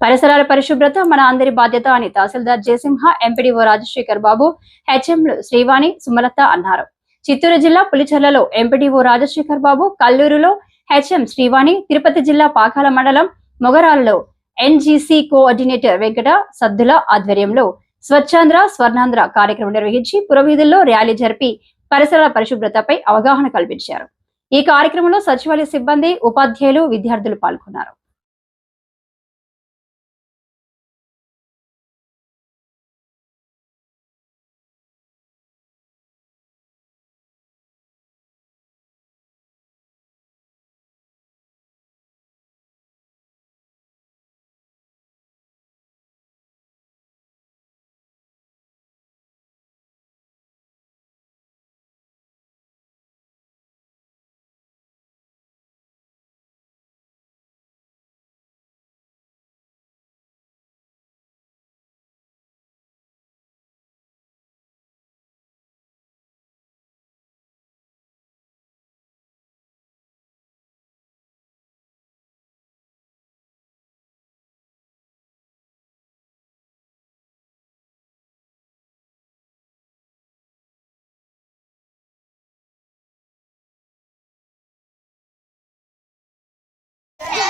పరిసరాల పరిశుభ్రత మన అందరి బాధ్యత అని తహసీల్దార్ జయసింహ ఎంపీడీఓ రాజశేఖర్ బాబు హెచ్ఎంలు శ్రీవాణి సుమలత అన్నారు. చిత్తూరు జిల్లా పులిచెర్లలో ఎంపీడీఓ రాజశేఖర్ బాబు కల్లూరులో హెచ్ఎం శ్రీవాణి తిరుపతి జిల్లా పాకాల మండలం మొగరాల్లో ఎన్జీసీ కోఆర్డినేటర్ వెంకట సద్దుల ఆధ్వర్యంలో స్వచ్ఛాంధ్ర స్వర్ణాంధ్ర కార్యక్రమం నిర్వహించి పురవీధుల్లో ర్యాలీ జరిపి పరిసరాల పరిశుభ్రతపై అవగాహన కల్పించారు. ఈ కార్యక్రమంలో సచివాలయ సిబ్బంది ఉపాధ్యాయులు విద్యార్థులు పాల్గొన్నారు.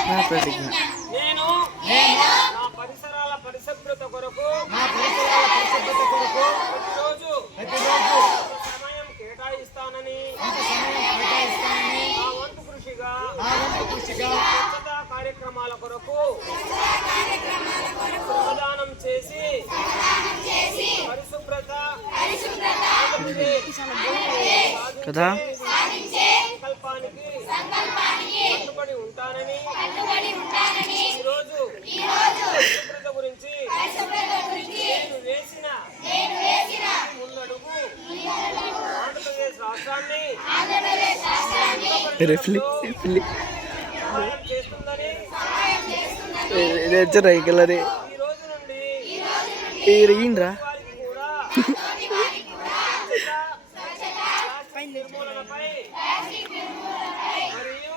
నేను నా పరిసరాల పరిశుభ్రత కొరకు నా పరిసరాల పరిశుభ్రత కొరకు ప్రతిరోజు ప్రతిరోజు సమయం కేటాయిస్తానని సమయం కేటాయిస్తానని నా వంతు కృషిగా నా వంతు కృషిగా స్వచ్ఛతా కార్యక్రమాల కొరకు శ్రమదానం చేసి పరిశుభ్రత కదా? సంకల్పానికి కట్టుబడి ఉంటానని ఈరోజు పరిశుభ్రత గురించి నేను వేసిన ముందడుగు ఆంధ్రప్రదేశ్ రాష్ట్రాన్ని రిఫ్లీ రిఫ్లీ సహాయం చేస్తుందని ఈ రోజు నుండి నిర్మూలనపై మరియు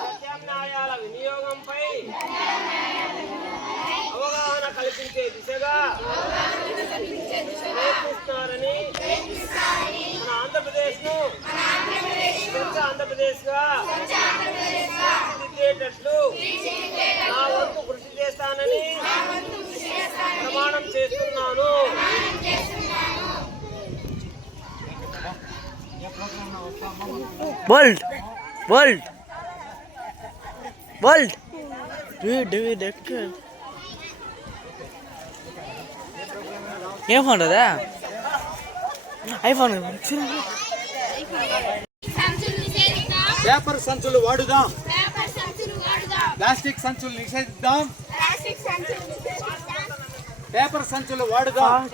ప్రత్యామ్నాయాల వినియోగంపై అవగాహన కల్పించే దిశగా ప్రయత్నిస్తున్నారని మన Andhra Pradesh Swachh Andhra Pradesh world world world David ఎక్కడ ఏం ఫోన్ అదా ఐఫోన్ పేపర్ సంచులు వాడుదాం పేపర్ సంచులు వాడుదాం ప్లాస్టిక్ సంచులు నిషేధిద్దాం ప్లాస్టిక్ సంచులు నిషేధిద్దాం పేపర్ సంచులు వాడుదాం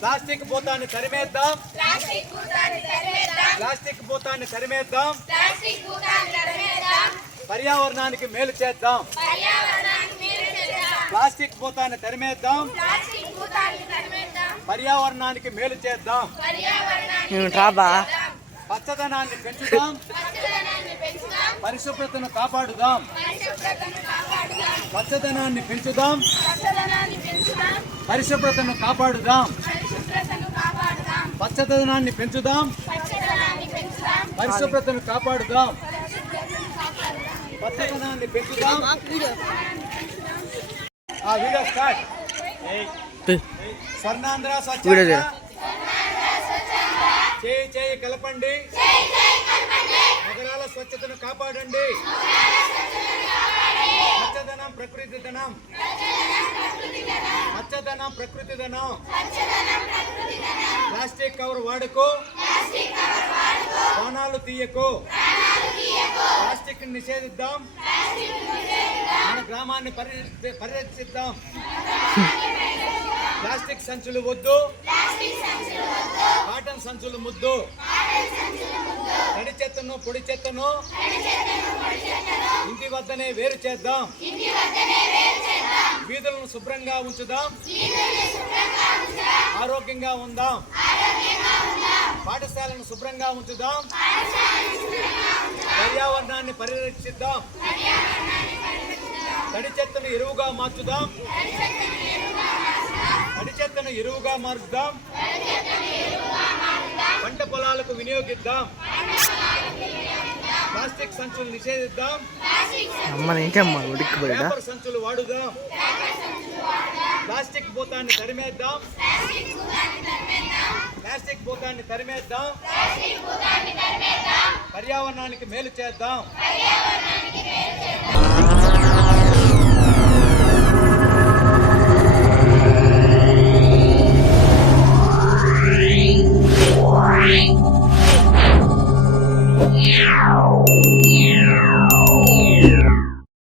ప్లాస్టిక్ భూతాన్ని తరిమేద్దాం. ప్లాస్టిక్ భూతాన్ని తరిమేద్దాం. ప్లాస్టిక్ భూతాన్ని తరిమేద్దాం. ప్లాస్టిక్ భూతాన్ని తరిమేద్దాం. పర్యావరణానికి మేలు చేద్దాం. పర్యావరణానికి మేలు చేద్దాం. ప్లాస్టిక్ భూతాన్ని తరిమేద్దాం. ప్లాస్టిక్ భూతాన్ని తరిమేద్దాం. పర్యావరణానికి మేలు చేద్దాం. ట్రాబా పచ్చదనాన్ని పెంచుదాం. పచ్చదనాన్ని పెంచుదాం. పరిశుభ్రతను కాపాడుదాం. పరిశుభ్రతను కాపాడుదాం. పచ్చదనాన్ని పెంచుదాం. పరిశుభ్రతను కాపాడుదాం. పచ్చదనాన్ని పెంచుదాం. పరిశుభ్రతను కాపాడుదాం. పచ్చదనాన్ని పెంచుదాం. ఆ వీడియో స్టార్ట్. స్వర్ణాంధ్ర స్వచ్ఛాంధ్ర చేయి చేయి కలపండి. నగరాల స్వచ్ఛతను కాపాడండి. పచ్చదనం ప్రకృతి ధనం. పచ్చదనం ప్రకృతి ధనం. ప్లాస్టిక్ కవర్ వాడుకో. ప్రాణాలు తీయకు. ప్లాస్టిక్ నిషేధిద్దాం. మన గ్రామాన్ని పరి- పరిరక్షిద్దాం. ప్లాస్టిక్ సంచులు వద్దు. కాటన్ సంచులు ముద్దు. చెత్తను పొడి చెత్తను ఇంటి వద్దనే వేరు చేద్దాం. వీధులను శుభ్రంగా ఉంచుదాం. ఆరోగ్యంగా ఉందాం. పాఠశాలను శుభ్రంగా ఉంచుదాం. పర్యావరణాన్ని పరిరక్షిద్దాం. తడి చెత్తను ఎరువుగా మార్చుదాం. తడి చెత్తను ఎరువుగా మార్చుదాం. పంట పొలాలకు వినియోగిద్దాం. ప్లాస్టిక్ సంచులు నిషేధిద్దాం. అమ్మ ఇంకేమ్మా ఉడికిపోయిడా పేపర్ సంచులు వాడుదాం. ప్లాస్టిక్ భూతాన్ని తరిమేద్దాం. ప్లాస్టిక్ భూతాన్ని తరిమేద్దాం. పర్యావరణానికి మేలు చేద్దాం.